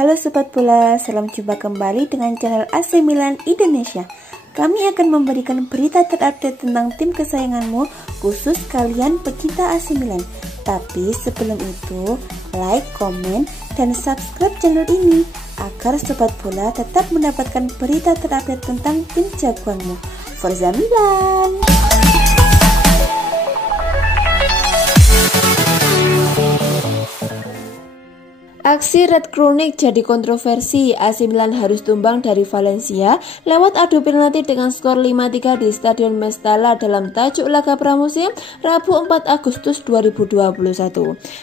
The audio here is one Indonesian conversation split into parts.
Halo Sobat Bola, salam jumpa kembali dengan channel AC Milan Indonesia. Kami akan memberikan berita terupdate tentang tim kesayanganmu, khusus kalian pecinta AC Milan. Tapi sebelum itu, like, komen, dan subscribe channel ini agar Sobat Bola tetap mendapatkan berita terupdate tentang tim jagoanmu. Forza Milan! Aksi Red Krunic jadi kontroversi. AC Milan harus tumbang dari Valencia lewat adu penalti dengan skor 5-3 di Stadion Mestalla dalam tajuk laga pramusim Rabu 4 Agustus 2021.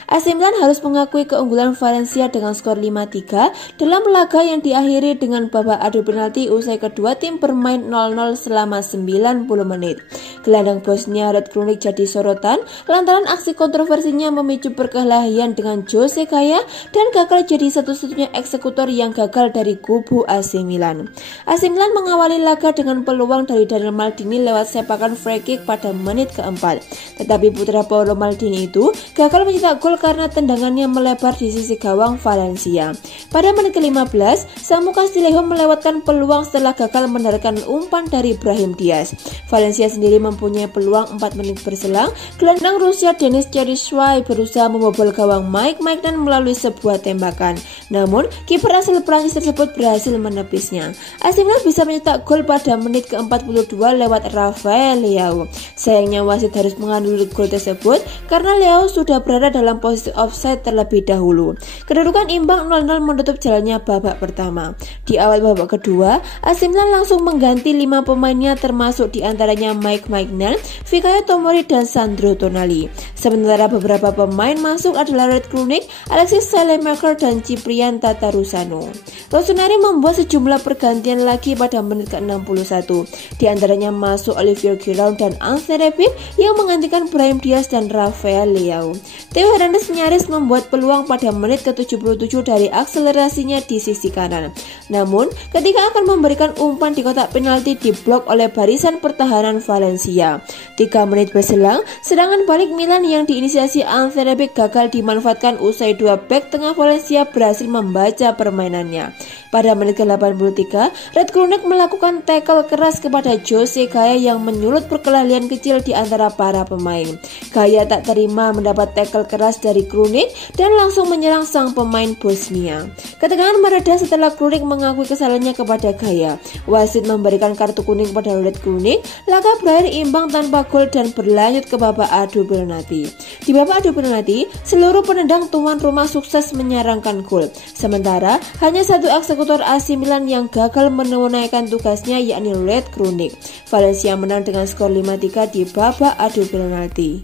AC Milan harus mengakui keunggulan Valencia dengan skor 5-3 dalam laga yang diakhiri dengan babak adu penalti usai kedua tim bermain 0-0 selama 90 menit. Gelandang Bosnia Red Krunic jadi sorotan lantaran aksi kontroversinya memicu perkelahian dengan Jose Gaya dan gagal jadi satu-satunya eksekutor yang gagal dari kubu AC Milan. AC Milan mengawali laga dengan peluang dari Daniel Maldini lewat sepakan free kick pada menit keempat. Tetapi putra Paolo Maldini itu gagal mencetak gol karena tendangannya melebar di sisi gawang Valencia. Pada menit ke-15, Samu Castillejo melewatkan peluang setelah gagal mendarikkan umpan dari Brahim Diaz. Valencia sendiri mempunyai peluang 4 menit berselang. Gelandang Rusia Denis Cheryshev berusaha membobol gawang Mike Maignan melalui sebuah tembakan. Namun, kiper asal Prancis tersebut berhasil menepisnya. AC Milan bisa mencetak gol pada menit ke-42 lewat Rafael Leao. Sayangnya wasit harus menganulir gol tersebut karena Leao sudah berada dalam posisi offside terlebih dahulu. Kedudukan imbang 0-0 menutup jalannya babak pertama. Di awal babak kedua, AC Milan langsung mengganti 5 pemainnya termasuk diantaranya Mike Maignan, Fikayo Tomori, dan Sandro Tonali. Sementara beberapa pemain masuk adalah Red Krunic, Alexis Saelemaekers, dan Ciprian Tatarusanu. Rossoneri membuat sejumlah pergantian lagi pada menit ke-61. Di antaranya masuk Olivier Giroud dan Ante Rebic yang menggantikan Brahim Diaz dan Rafael Leao. Theo Hernandez nyaris membuat peluang pada menit ke-77 dari akselerasinya di sisi kanan. Namun, ketika akan memberikan umpan di kotak penalti diblok oleh barisan pertahanan Valencia. 3 menit berselang, serangan balik Milan yang diinisiasi Ante Rebic gagal dimanfaatkan usai dua bek tengah Valencia berhasil membaca permainannya. Pada menit ke-83, Red Krunic melakukan tackle keras kepada Jose Gaya yang menyulut perkelahian kecil di antara para pemain. Gaya tak terima mendapat tackle keras dari Krunic dan langsung menyerang sang pemain Bosnia. Ketegangan mereda setelah Krunic mengakui kesalahannya kepada Gaya. Wasit memberikan kartu kuning pada Red Krunic. Laga berakhir imbang tanpa gol dan berlanjut ke babak adu penalti. Di babak adu penalti, seluruh penendang tuan rumah sukses menyerangkan gol. Sementara, hanya satu eksekutor AC Milan yang gagal menunaikan tugasnya, yakni Red Krunic. Valencia menang dengan skor 5-3 di babak adu penalti.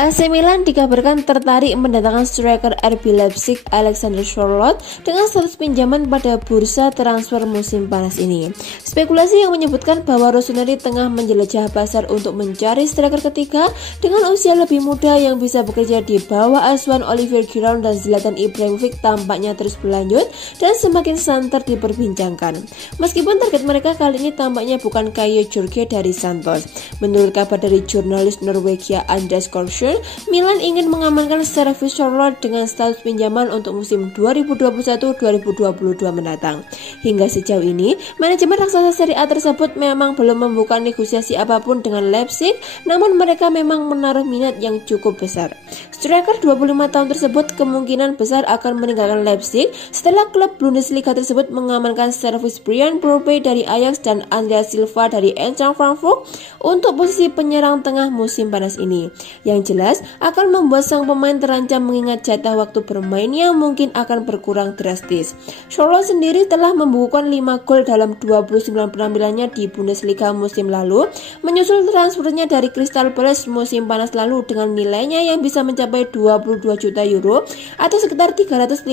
AC Milan dikabarkan tertarik mendatangkan striker RB Leipzig Alexander Sørloth dengan status pinjaman pada bursa transfer musim panas ini. Spekulasi yang menyebutkan bahwa Rossoneri tengah menjelajah pasar untuk mencari striker ketiga dengan usia lebih muda yang bisa bekerja di bawah asuhan Olivier Giroud dan Zlatan Ibrahimovic tampaknya terus berlanjut dan semakin santer diperbincangkan. Meskipun target mereka kali ini tampaknya bukan Kayo Jorge dari Santos. Menurut kabar dari jurnalis Norwegia Andreas Korsson, Milan ingin mengamankan servis Sørloth dengan status pinjaman untuk musim 2021-2022 mendatang. Hingga sejauh ini, manajemen raksasa Serie A tersebut memang belum membuka negosiasi apapun dengan Leipzig, namun mereka memang menaruh minat yang cukup besar. Striker 25 tahun tersebut kemungkinan besar akan meninggalkan Leipzig setelah klub Bundesliga tersebut mengamankan servis Brian Brobby dari Ajax dan Andreas Silva dari Eintracht Frankfurt untuk posisi penyerang tengah musim panas ini. Yang jelas akan membuat sang pemain terancam mengingat jatah waktu bermainnya mungkin akan berkurang drastis. Sørloth sendiri telah membukukan 5 gol dalam 29 penampilannya di Bundesliga musim lalu, menyusul transfernya dari Crystal Palace musim panas lalu dengan nilainya yang bisa mencapai 22 juta euro atau sekitar 352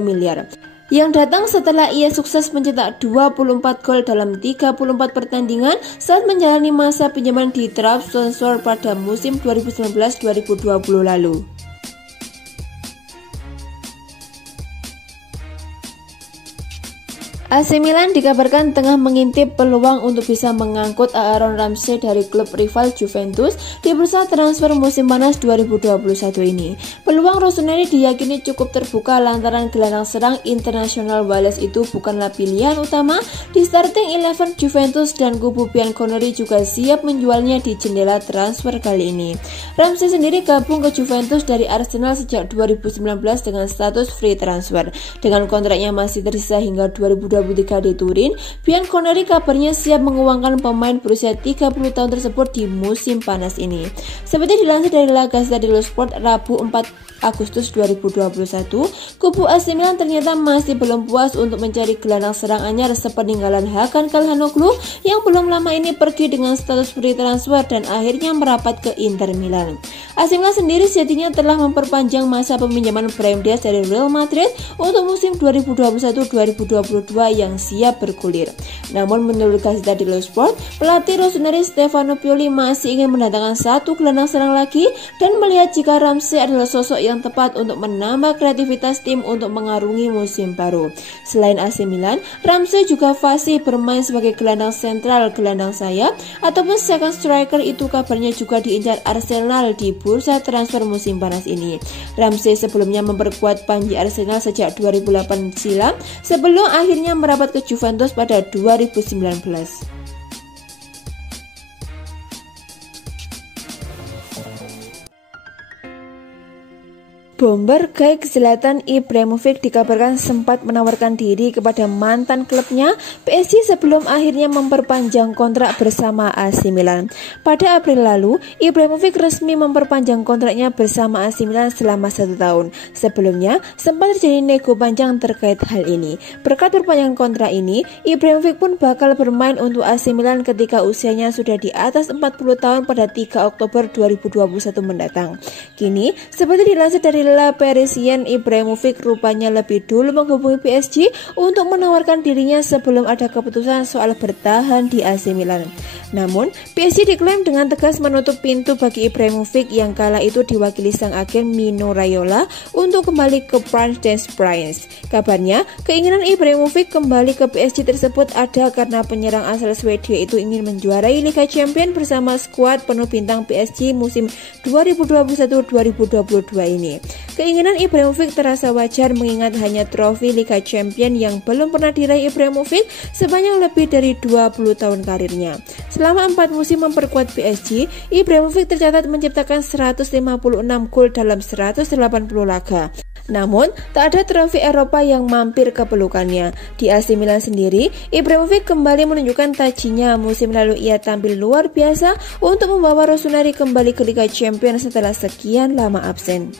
miliar. Yang datang setelah ia sukses mencetak 24 gol dalam 34 pertandingan saat menjalani masa pinjaman di Trabzonspor pada musim 2019-2020 lalu. AC Milan dikabarkan tengah mengintip peluang untuk bisa mengangkut Aaron Ramsey dari klub rival Juventus di bursa transfer musim panas 2021 ini. Peluang Rossoneri diyakini cukup terbuka lantaran gelandang serang internasional Wales itu bukanlah pilihan utama di starting 11 Juventus dan kubu Bianconeri juga siap menjualnya di jendela transfer kali ini. Ramsey sendiri gabung ke Juventus dari Arsenal sejak 2019 dengan status free transfer. Dengan kontraknya masih tersisa hingga 2023 di Turin, Bianconeri kabarnya siap menguangkan pemain berusia 30 tahun tersebut di musim panas ini. Seperti dilansir dari La Gazzetta dello Sport Rabu 4 Agustus 2021, kubu AC Milan ternyata masih belum puas untuk mencari gelandang serang anyar sepeninggalan Hakan Calhanoglu yang belum lama ini pergi dengan status free transfer dan akhirnya merapat ke Inter Milan. AC Milan sendiri sejatinya telah memperpanjang masa peminjaman Brahim Diaz dari Real Madrid untuk musim 2021-2022 yang siap bergulir. Namun menurut Gazzetta dello Sport, pelatih Rossoneri Stefano Pioli masih ingin mendatangkan satu gelandang serang lagi dan melihat jika Ramsey adalah sosok yang tepat untuk menambah kreativitas tim untuk mengarungi musim baru. Selain AC Milan, Ramsey juga fasih bermain sebagai gelandang sentral, gelandang sayap, ataupun second striker. Itu kabarnya juga diincar Arsenal di bursa transfer musim panas ini. Ramsey sebelumnya memperkuat panji Arsenal sejak 2008 silam sebelum akhirnya merapat ke Juventus pada 2019. Bomber Gaik Zlatan Ibrahimovic dikabarkan sempat menawarkan diri kepada mantan klubnya PSG sebelum akhirnya memperpanjang kontrak bersama AC Milan. Pada April lalu, Ibrahimovic resmi memperpanjang kontraknya bersama AC Milan selama 1 tahun. Sebelumnya, sempat terjadi nego panjang terkait hal ini. Berkat perpanjangan kontrak ini, Ibrahimovic pun bakal bermain untuk AC Milan ketika usianya sudah di atas 40 tahun pada 3 Oktober 2021 mendatang. Kini, seperti dilansir dari La Parisien, Ibrahimovic rupanya lebih dulu menghubungi PSG untuk menawarkan dirinya sebelum ada keputusan soal bertahan di AC Milan. Namun, PSG diklaim dengan tegas menutup pintu bagi Ibrahimovic yang kala itu diwakili sang agen Mino Raiola untuk kembali ke Prince. Kabarnya, keinginan Ibrahimovic kembali ke PSG tersebut ada karena penyerang asal Swedia itu ingin menjuarai Liga Champions bersama skuad penuh bintang PSG musim 2021-2022 ini. Keinginan Ibrahimovic terasa wajar mengingat hanya trofi Liga Champions yang belum pernah diraih Ibrahimovic sebanyak lebih dari 20 tahun karirnya. Selama 4 musim memperkuat PSG, Ibrahimovic tercatat menciptakan 156 gol dalam 180 laga. Namun, tak ada trofi Eropa yang mampir ke pelukannya. Di AC Milan sendiri, Ibrahimovic kembali menunjukkan tajinya. Musim lalu ia tampil luar biasa untuk membawa Rossoneri kembali ke Liga Champions setelah sekian lama absen.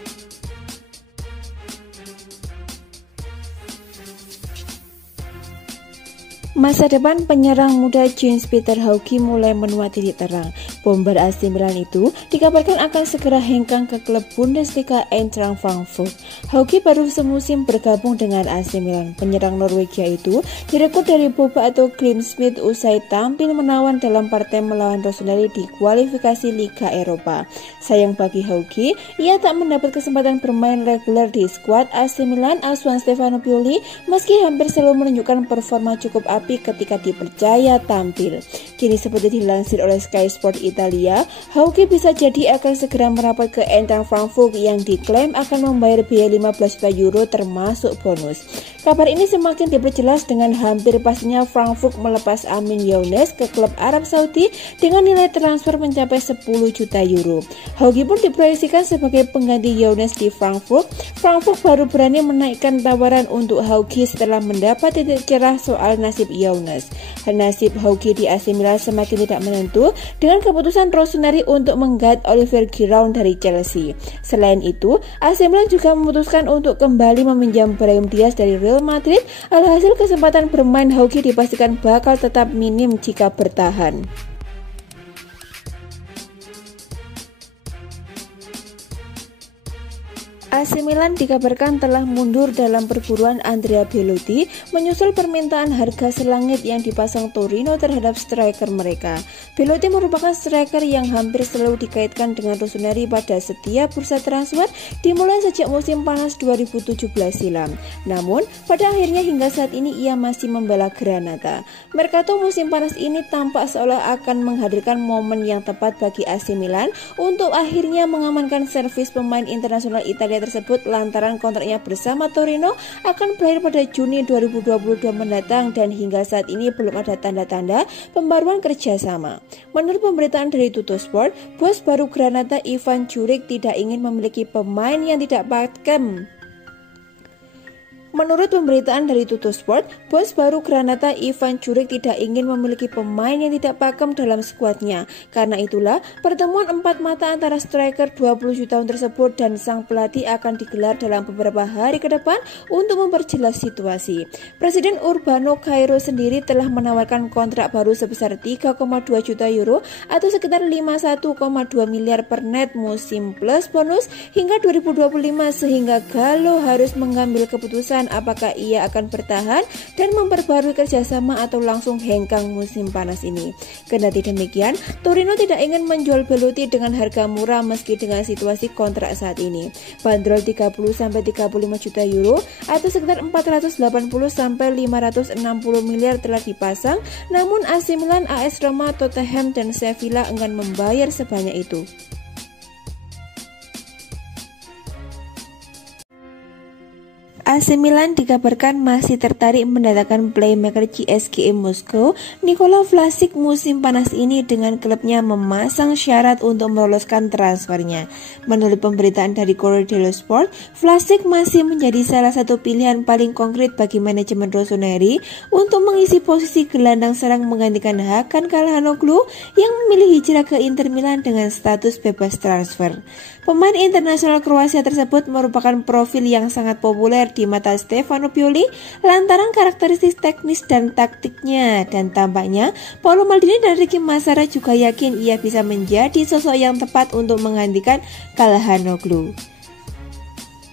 Masa depan penyerang muda Jens-Peter Hauge mulai menuai titik terang. Bomber AC Milan itu dikabarkan akan segera hengkang ke klub Bundesliga Eintracht Frankfurt. Hauge baru semusim bergabung dengan AC Milan. Penyerang Norwegia itu direkrut dari Boba atau Grimsmith usai tampil menawan dalam partai melawan Rossoneri di kualifikasi Liga Eropa. Sayang bagi Hauge, ia tak mendapat kesempatan bermain reguler di skuad AC Milan asuhan Stefano Pioli meski hampir selalu menunjukkan performa cukup apik ketika dipercaya tampil. Kini seperti dilansir oleh Sky Sport Italia, Hauge bisa jadi akan segera merapat ke Eintracht Frankfurt yang diklaim akan membayar biaya 15 juta euro termasuk bonus. Kabar ini semakin diperjelas dengan hampir pastinya Frankfurt melepas Amin Younes ke klub Arab Saudi dengan nilai transfer mencapai 10 juta euro. Hauge pun diproyeksikan sebagai pengganti Younes di Frankfurt. Frankfurt baru berani menaikkan tawaran untuk Hauge setelah mendapat titik cerah soal nasib Younes. Nasib Hauge di AC Milan semakin tidak menentu dengan keputusan Rossoneri untuk menggat Olivier Giroud dari Chelsea. Selain itu, AC Milan juga memutuskan untuk kembali meminjam Brahim Diaz dari Real Madrid. Alhasil kesempatan bermain Hauge dipastikan bakal tetap minim jika bertahan. AC Milan dikabarkan telah mundur dalam perburuan Andrea Belotti menyusul permintaan harga selangit yang dipasang Torino terhadap striker mereka. Belotti merupakan striker yang hampir selalu dikaitkan dengan Rossoneri pada setiap bursa transfer dimulai sejak musim panas 2017 silam. Namun, pada akhirnya hingga saat ini ia masih membela Granata. Mercato musim panas ini tampak seolah akan menghadirkan momen yang tepat bagi AC Milan untuk akhirnya mengamankan servis pemain internasional Italia tersebut lantaran kontraknya bersama Torino akan berakhir pada Juni 2022 mendatang dan hingga saat ini belum ada tanda-tanda pembaruan kerjasama. Menurut pemberitaan dari Tuttosport, bos baru Granata Ivan Juric tidak ingin memiliki pemain yang tidak pakem. Menurut pemberitaan dari Tuttosport, bos baru Granata Ivan Juric tidak ingin memiliki pemain yang tidak pakem dalam skuadnya. Karena itulah, pertemuan empat mata antara striker 27 tahun tersebut dan sang pelatih akan digelar dalam beberapa hari ke depan untuk memperjelas situasi. Presiden Urbano Cairo sendiri telah menawarkan kontrak baru sebesar 3,2 juta euro atau sekitar 51,2 miliar per net musim plus bonus hingga 2025 sehingga Gallo harus mengambil keputusan apakah ia akan bertahan dan memperbarui kerjasama atau langsung hengkang musim panas ini. Kendati demikian, Torino tidak ingin menjual Belotti dengan harga murah meski dengan situasi kontrak saat ini. Bandrol 30-35 juta euro atau sekitar 480-560 miliar telah dipasang, namun AC Milan, AS Roma, Tottenham, dan Sevilla enggan membayar sebanyak itu. AC Milan dikabarkan masih tertarik mendatangkan playmaker CSKA Moskow Nikola Vlasic musim panas ini dengan klubnya memasang syarat untuk meloloskan transfernya. Menurut pemberitaan dari Corriere dello Sport, Vlasic masih menjadi salah satu pilihan paling konkret bagi manajemen Rossoneri untuk mengisi posisi gelandang serang menggantikan Hakan Calhanoglu yang memilih hijrah ke Inter Milan dengan status bebas transfer. Pemain internasional Kroasia tersebut merupakan profil yang sangat populer di mata Stefano Pioli lantaran karakteristik teknis dan taktiknya, dan tampaknya Paolo Maldini dan Ricky Massara juga yakin ia bisa menjadi sosok yang tepat untuk menggantikan Calhanoglu.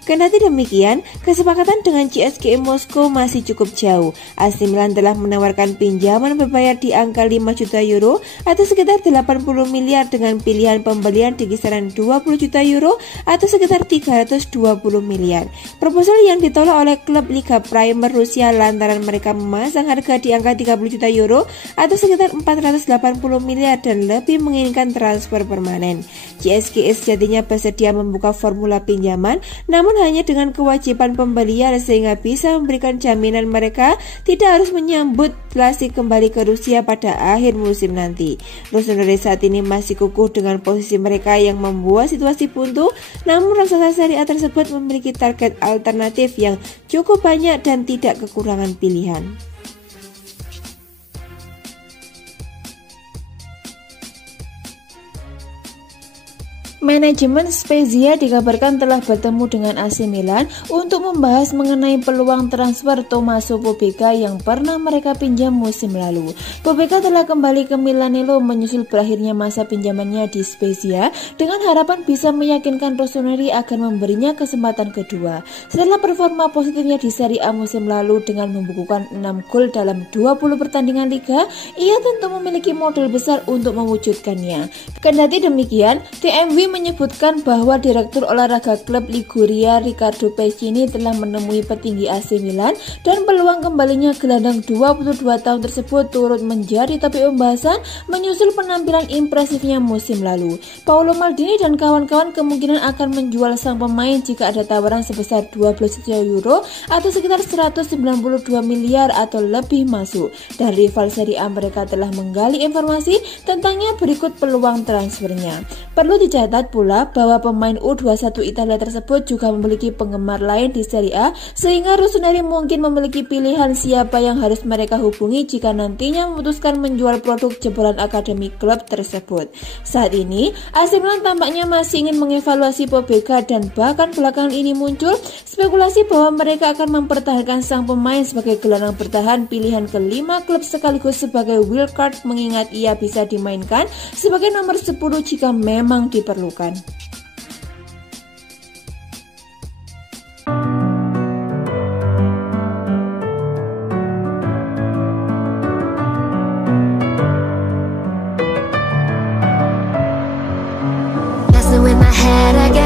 Kendati demikian, kesepakatan dengan CSKA Moskow masih cukup jauh. AC Milan telah menawarkan pinjaman berbayar di angka 5 juta euro atau sekitar 80 miliar dengan pilihan pembelian di kisaran 20 juta euro atau sekitar 320 miliar. Proposal yang ditolak oleh klub Liga Primer Rusia lantaran mereka memasang harga di angka 30 juta euro atau sekitar 480 miliar dan lebih menginginkan transfer permanen. CSKA sejatinya bersedia membuka formula pinjaman, namun hanya dengan kewajiban pembelian sehingga bisa memberikan jaminan mereka tidak harus menyambut Vlasic kembali ke Rusia pada akhir musim nanti. Rossoneri saat ini masih kukuh dengan posisi mereka yang membuat situasi buntu, namun raksasa Serie A tersebut memiliki target alternatif yang cukup banyak dan tidak kekurangan pilihan. Manajemen Spezia dikabarkan telah bertemu dengan AC Milan untuk membahas mengenai peluang transfer Tommaso Pobega yang pernah mereka pinjam musim lalu. Pobega telah kembali ke Milanello menyusul berakhirnya masa pinjamannya di Spezia dengan harapan bisa meyakinkan Rossoneri akan memberinya kesempatan kedua. Setelah performa positifnya di Serie A musim lalu dengan membukukan 6 gol dalam 20 pertandingan liga, ia tentu memiliki modal besar untuk mewujudkannya. Kendati demikian, TMW menyebutkan bahwa Direktur Olahraga klub Liguria Riccardo Pecini telah menemui petinggi AC Milan dan peluang kembalinya gelandang 22 tahun tersebut turut menjadi topik pembahasan menyusul penampilan impresifnya musim lalu. Paolo Maldini dan kawan-kawan kemungkinan akan menjual sang pemain jika ada tawaran sebesar 12 juta euro atau sekitar 192 miliar atau lebih masuk. Dan rival Serie A mereka telah menggali informasi tentangnya, berikut peluang transfernya. Perlu dicatat pula bahwa pemain U21 Italia tersebut juga memiliki penggemar lain di Serie A, sehingga Rossoneri mungkin memiliki pilihan siapa yang harus mereka hubungi jika nantinya memutuskan menjual produk jebolan akademi klub tersebut. Saat ini, AC Milan tampaknya masih ingin mengevaluasi Pobega dan bahkan belakangan ini muncul spekulasi bahwa mereka akan mempertahankan sang pemain sebagai gelandang bertahan pilihan kelima klub sekaligus sebagai wildcard mengingat ia bisa dimainkan sebagai nomor 10 jika memang diperlukan. get